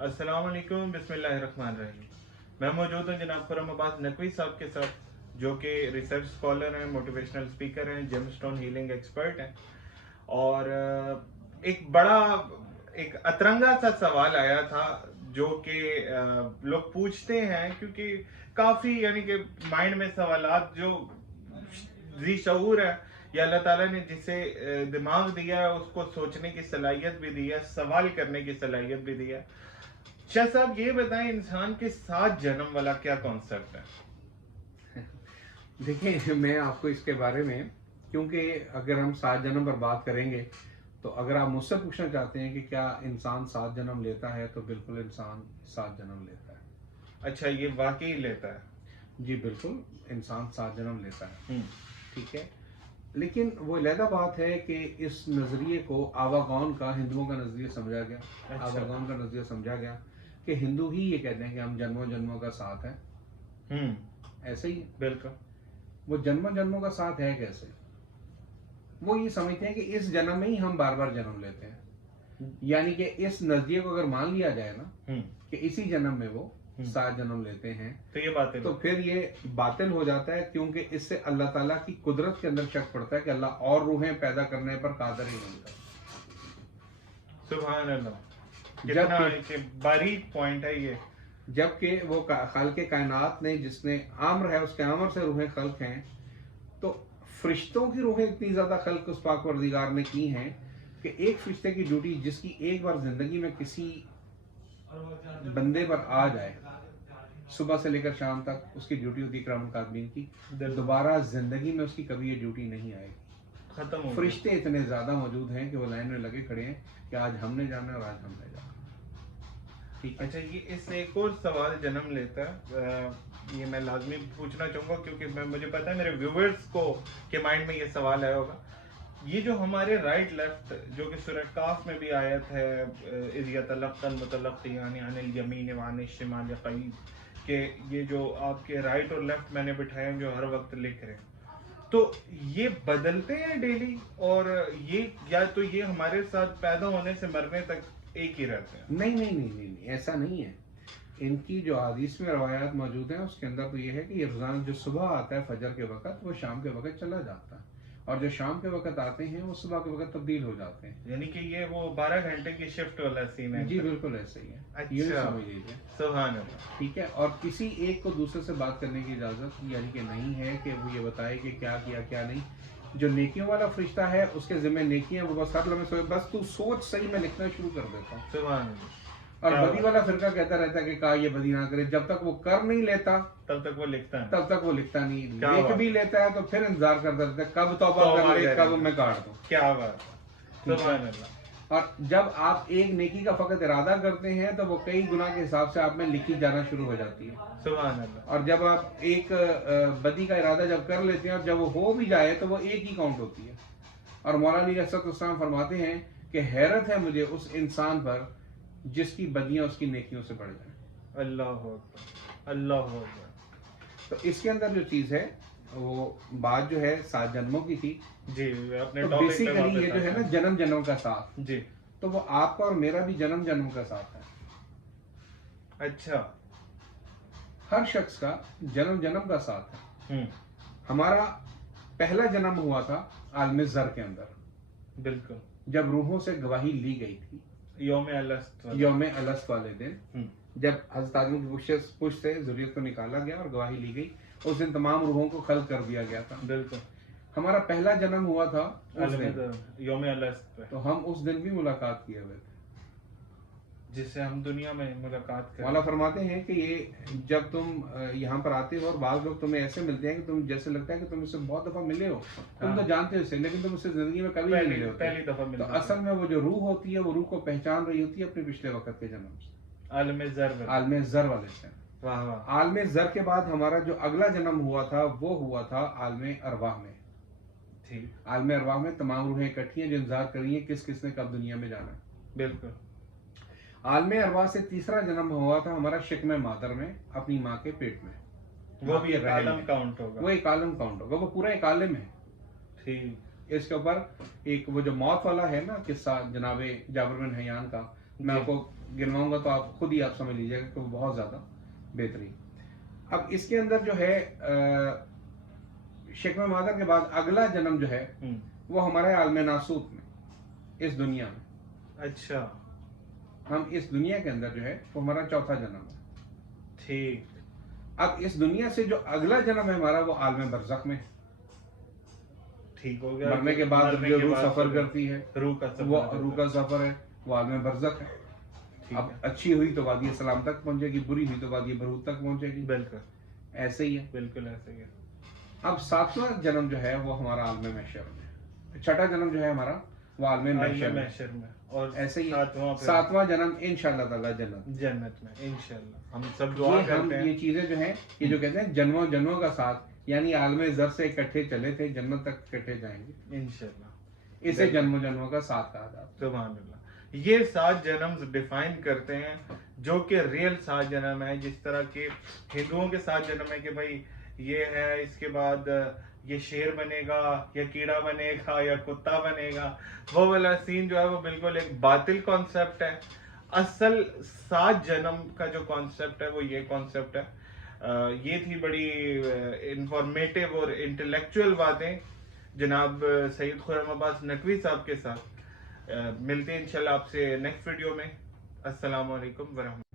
अस्सलाम वालेकुम, बिस्मिल्लाहिर्रहमानिर्रहीम। मैं मौजूद हूँ जनाब खुर्रम अब्बास नकवी साहब के साथ, जो कि रिसर्च स्कॉलर हैं, मोटिवेशनल स्पीकर हैं, जेमस्टोन हीलिंग एक्सपर्ट हैं। और एक अतरंगा सा सवाल आया था जो कि लोग पूछते हैं, क्योंकि काफ़ी यानी कि माइंड में सवालात जो ज़ी शऊर है या अल्लाह ताला ने जिसे दिमाग दिया है उसको सोचने की सलाहियत भी दी है, सवाल करने की सलाहियत भी दी है। शाह साहब ये बताएं, इंसान के 7 जन्म वाला क्या कॉन्सेप्ट है? देखिए, मैं आपको इसके बारे में, क्योंकि अगर हम 7 जन्म पर बात करेंगे तो अगर आप मुझसे पूछना चाहते हैं कि क्या इंसान 7 जन्म लेता है, तो बिल्कुल इंसान 7 जन्म लेता है। अच्छा, ये वाकई लेता है? जी बिल्कुल, इंसान 7 जन्म लेता है। हम्म। ठीक है, लेकिन वो अलहदा बात है कि इस नज़रिए को आवागौन का, हिंदुओं का नज़रिया समझा गया। अच्छा। आवागौन का नज़रिया समझा गया कि हिंदू ही ये कहते हैं कि हम जन्मों जन्मों का साथ है। ऐसे ही बिल्कुल। वो जन्मों जन्मों का साथ है कैसे? वो ये समझते हैं कि इस जन्म में ही हम बार बार जन्म लेते हैं, यानी कि इस नजरिए को अगर मान लिया जाए ना कि इसी जन्म में वो 7 जन्म लेते हैं, तो ये बातें तो फिर ये बातिल हो जाता है, क्योंकि इससे अल्लाह ताला की कुदरत के अंदर शक पड़ता है कि अल्लाह और रूहें पैदा करने पर कादर ही नहीं होता। सुभान अल्लाह, कितना बारीक पॉइंट है ये। जबकि वो खालिक कायनात ने, जिसने आम्र है, उसके आम्र से रूहें खल्क हैं, तो फरिश्तों की रूहें इतनी ज्यादा खल्क उस पाक परदिगार ने की हैं कि एक फरिश्ते की ड्यूटी, जिसकी एक बार जिंदगी में किसी बंदे पर आ जाए, सुबह से लेकर शाम तक उसकी ड्यूटी होती है किरामन कातिबीन की, दोबारा जिंदगी में उसकी कभी ये ड्यूटी नहीं आएगी। खत्म हो। फरिश्ते इतने ज्यादा मौजूद हैं कि वो लाइन में लगे खड़े हैं कि आज हमने जाना और आज हमने जाना। ठीक है। अच्छा, ये इससे एक और सवाल जन्म लेता है, ये मैं लाजमी पूछना चाहूँगा क्योंकि मुझे पता है मेरे व्यूअर्स को के माइंड में ये सवाल आया होगा। ये जो हमारे राइट लेफ्ट, जो कि सूरह काफ में भी आयत है, इज़ यतलक़्क़ल मुतलक़्क़ियान अनिल यमीन व अनिश शिमाल क़ईद, कि ये जो आपके राइट और लेफ्ट मैंने बिठाए हैं जो हर वक्त लिख रहे हैं, तो ये बदलते हैं डेली, और ये या तो ये हमारे साथ पैदा होने से मरने तक एक ही रहते हैं? नहीं नहीं नहीं नहीं, नहीं ऐसा नहीं है। इनकी जो हदीस में रवायात मौजूद हैं उसके अंदर तो ये है कि ये रोजाना जो सुबह आता है फजर के वक्त, वो शाम के वक्त चला जाता है, और जो शाम के वक्त आते हैं वो सुबह के वक्त तब्दील हो जाते हैं। यानी कि ये वो 12 घंटे की शिफ्ट वाला सीन है? जी बिल्कुल ऐसे ही है। अच्छा, ये समझ लीजिए। सुभान अल्लाह। ठीक है, और किसी एक को दूसरे से बात करने की इजाजत यानी कि नहीं है कि वो ये बताए कि क्या किया क्या नहीं। जो नेकियों वाला फरिश्ता है उसके जिम्मे नेकियां, वो बस हर लम्हे बस तू सोच सही, मैं लिखना शुरू कर देता हूँ। सुभान अल्लाह। और बदी वाला फिरका कहता रहता है कि का ये बदी ना करे, जब तक वो कर नहीं लेता तब तक वो लिखता है, तब तक वो लिखता नहीं। लिख भी लेता है तो फिर इंतजार करता रहता है कब तौबा कर ले, कब मैं काट दूं। क्या बात है, सुभान अल्लाह। और जब आप एक नेकी का फकत इरादा करते हैं तो वो कई गुना के हिसाब से आप में लिखी जाना शुरू हो जाती है। सुभान अल्लाह। और जब आप एक बदी का इरादा जब कर लेते हैं और जब वो हो भी जाए तो वो एक ही काउंट होती है। और मौला अली अलैहिस्सलाम फरमाते हैं कि हैरत है मुझे उस इंसान पर जिसकी बदियां उसकी नेकियों से बढ़ जाए। अल्लाह अकबर, अल्लाह अकबर। तो इसके अंदर जो चीज है वो बात जो है 7 जन्मों की थी जी, अपने तो टॉपिक पे बेसिकली वापस ये जो है ना जन्म जन्म का साथ जी, तो वो आपका और मेरा भी जन्म जन्म का साथ है। अच्छा, हर शख्स का जन्म जन्म का साथ है। हमारा पहला जन्म हुआ था आलम ज़र के अंदर, बिल्कुल, जब रूहों से गवाही ली गई थी यौम अलस्त वाले दिन, जब हज़रत आदम की पुश से ज़ुर्रियत को निकाला गया और गवाही ली गई, उस दिन तमाम रूहों को खल्क कर दिया गया था। बिल्कुल, हमारा पहला जन्म हुआ था यौम अलस्त पे, तो हम उस दिन भी मुलाकात किए हुए थे, जिससे हम दुनिया में मुलाकात करें। मौला फरमाते हैं कि ये जब तुम यहाँ पर आते हो और बाज़ लोग तुम्हें ऐसे मिलते हैं कि तुम जैसे लगता है कि तुम इससे बहुत दफा मिले हो, तुम तो जानते हो इसे, लेकिन तुम उससे जिंदगी में कभी नहीं मिले होते। पहली दफा मिले। तो असल में वो जो रूह होती है वो रूह को पहचान रही होती है अपने पिछले वक्त के जन्म से, आलम ज़र वाले से। वाह वाह। आलम ज़र के बाद हमारा जो अगला जन्म हुआ था वो हुआ था आलम अरवाह में। ठीक, आलम अरवाह में तमाम रूहें इकट्ठी हैं जो इंतजार कर रही हैं किस किसने कब दुनिया में जाना है। बिल्कुल। आलम अरवाह से तीसरा जन्म हुआ था हमारा शिकम मादर में, अपनी माँ के पेट में। वो भी एक आलम काउंट होगा, वो एक आलम काउंट होगा, वो पूरा एक आलम है। ठीक। इसके ऊपर एक वो जो मौत वाला है ना किस्सा जनाबे जाबिर बिन हयान का, मैं आपको गिनवाऊंगा तो आप खुद ही आप समझ लीजिएगा कि वो बहुत ज़्यादा बेहतरीन। अब इसके अंदर जो है शिकवे मादर के बाद अगला जन्म जो है वो हमारे आलम नासूत में, इस दुनिया में। अच्छा, हम इस दुनिया के अंदर जो है वो हमारा चौथा जन्म है। ठीक। अब इस दुनिया से जो अगला जन्म है हमारा वो आलम बरज़ख में है। ठीक हो गया। मरने के बाद जो रूह सफर करती है, रूह का सफर, वो रूह का सफर है, वो आलम बरज़ख है। अब अच्छी हुई तो वादी सलाम तक पहुंचेगी, बुरी हुई तो वादी बरूद तक पहुंचेगी। बिल्कुल ऐसे ही है, बिल्कुल ऐसे ही है। अब सातवां जन्म जो है वो हमारा आलम महशर में, छठा जन्म जो है हमारा वो आलम महशर में, और ऐसे ही सातवां जन्म इंशाअल्लाह ताला जन्नत में इंशाअल्लाह। हम सब दुआ करते हैं। ये चीजें जो हैं, ये जो कहते हैं जन्मों जन्मों का साथ, यानी आलम ज़र से इकट्ठे चले थे, जन्नत तक इकट्ठे जाएंगे इंशाअल्लाह। इसे जन्मों जन्मों का साथ कहा जाता है। सुभान अल्लाह। ये 7 जन्म डिफाइन करते हैं जो कि रियल 7 जन्म है। जिस तरह के हिंदुओं के 7 जन्म है कि भाई ये है, इसके बाद ये शेर बनेगा या कीड़ा बनेगा या कुत्ता बनेगा, वो वाला सीन जो है वो बिल्कुल एक बातिल कॉन्सेप्ट है। असल 7 जन्म का जो कॉन्सेप्ट है वो ये कॉन्सेप्ट है। ये थी बड़ी इंफॉर्मेटिव और इंटेलेक्चुअल बातें जनाब सैयद खुर्रम अब्बास नकवी साहब के साथ। मिलते हैं इंशाल्लाह आपसे नेक्स्ट वीडियो में। अस्सलाम वालेकुम वरहमतुल्लाह।